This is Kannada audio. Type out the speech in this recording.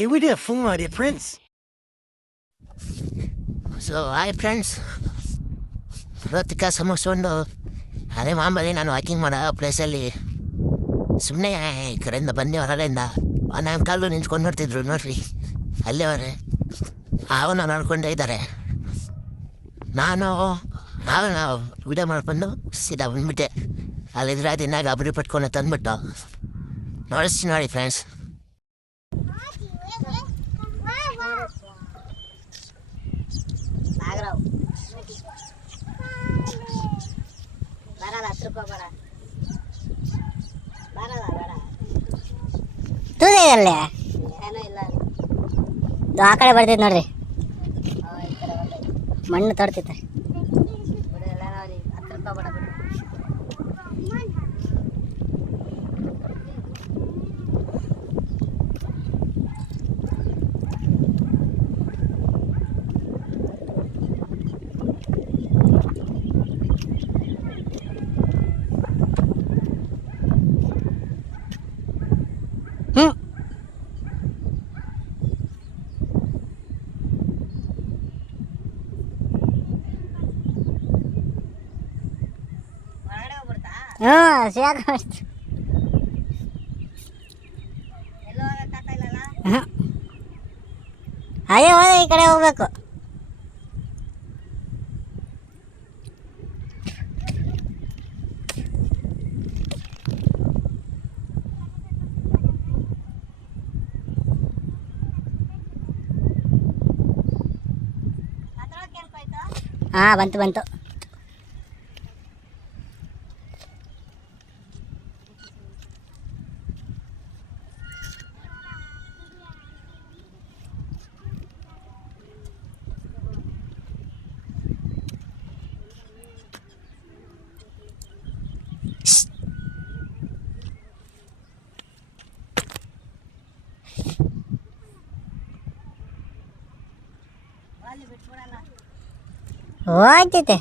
ಎವಿಡೆ ಫೋನ್ ಮಾಡಿ ಫ್ರೆಂಡ್ಸ್. ಸೊ ಹಾಯ್ ಫ್ರೆಂಡ್ಸ್, ಇವತ್ತಿಗೆ ಸಮಸ್ಯೆಂದು ಅದೇ ಮಾಮೂಲಿ ನಾನು ವಾಕಿಂಗ್ ಮಾಡೋ ಪ್ಲೇಸಲ್ಲಿ ಸುಮ್ಮನೆ ಈ ಕಡೆಯಿಂದ ಬನ್ನಿ ಹೊರಗಡೆಯಿಂದ ನನ್ನ ಕಾಲು ನಿಂತ್ಕೊಂಡು ನೋಡ್ತಿದ್ರು ನೋಡ್ರಿ, ಅಲ್ಲೇ ಅವರೇ ಅವನ್ನ ನೋಡ್ಕೊಂಡೇ ಇದ್ದಾರೆ. ನಾನು ವಿಡಿಯೋ ಮಾಡ್ಕೊಂಡು ಸೀದಾ ಬಂದ್ಬಿಟ್ಟೆ. ಅಲ್ಲಿದ್ರೆ ಅದನ್ನ ಗಾಬರಿ ಪಟ್ಕೊಂಡು ತಂದ್ಬಿಟ್ಟು ನೋಡಿಸ್ತೀನಿ ನೋಡಿ ಫ್ರೆಂಡ್ಸ್. ತೂದಲ್ಲೇ ಆ ಕಡೆ ಬರ್ತೈತೆ ನೋಡ್ರಿ, ಮಣ್ಣು ತೋಡ್ತೈತೆ. ಸಾಕಷ್ಟು ಅದೇ ಹೋದ ಈ ಕಡೆ ಹೋಗ್ಬೇಕು. ಹಾಂ ಬಂತು ಬಂತು. ಹೋಗ್ತೈತೆ